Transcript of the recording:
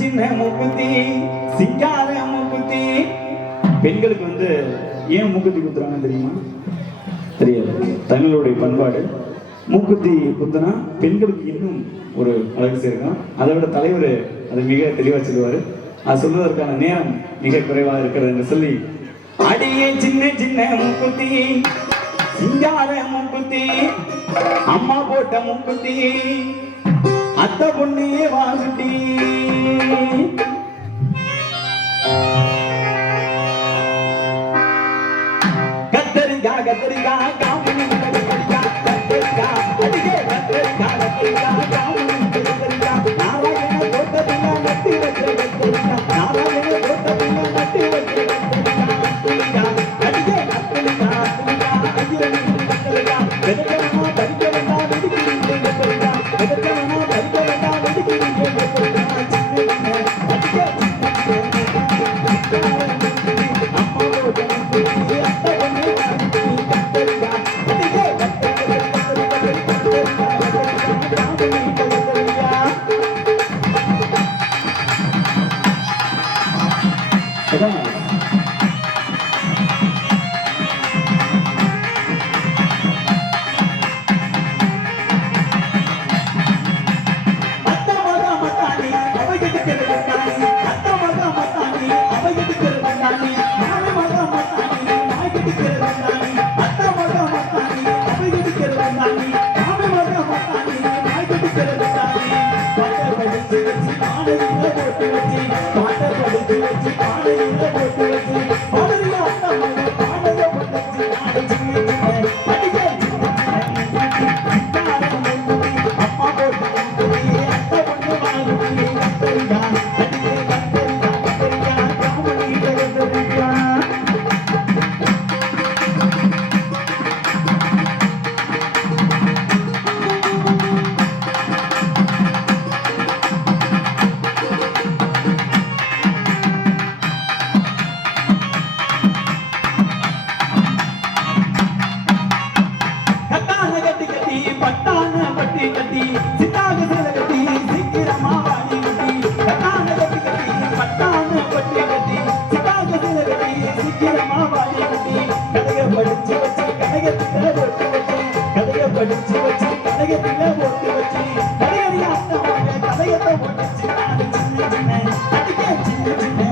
சின்ன மூக்குத்தி சிங்கார மூக்குத்தி. பெண்களுக்கு வந்து ஏன் மூக்குத்தி குத்துறாங்க தெரியுமா? தெரியாது. தமிழுடைய பண்பாடு மூக்குத்தி குத்துனா பெண்களுக்கு இன்னும் ஒரு அழகு சேர்க்கும். அதை விட தலைவர் அது மிக தெளிவா சொல்லுவாரு. அது சொல்வதற்கான நேரம் மிக குறைவாக இருக்கிறது என்று சொல்லி, அடியே சின்ன சின்ன மூக்குத்தி சிங்கார மூக்குத்தி அம்மா போட்ட மூக்குத்தி அத்தை பொண்ணே வாசுட்டி. கத்தரிக்கா கத்தரிக்கா காமனி கத்தரிக்கா கத்தரிக்கா அடியே கத்தரிக்கா கத்தரிக்கா காமனி கத்தரிக்கா நாராயண தோட்டத்தில நட்டி வச்ச கத்தரிக்கா நாராயண தோட்டத்தில நட்டி வச்ச கத்தரிக்கா அடியே கத்தரிக்கா கத்தரிக்கா ஐயோ கத்தரிக்கா வெதக்கமா பரிக்கலமா வெடிக்கிறீங்க கத்தரிக்கா வெதக்கமா பரிக்கலமா வெடிக்கிறீங்க கத்தரிக்கா Thank you.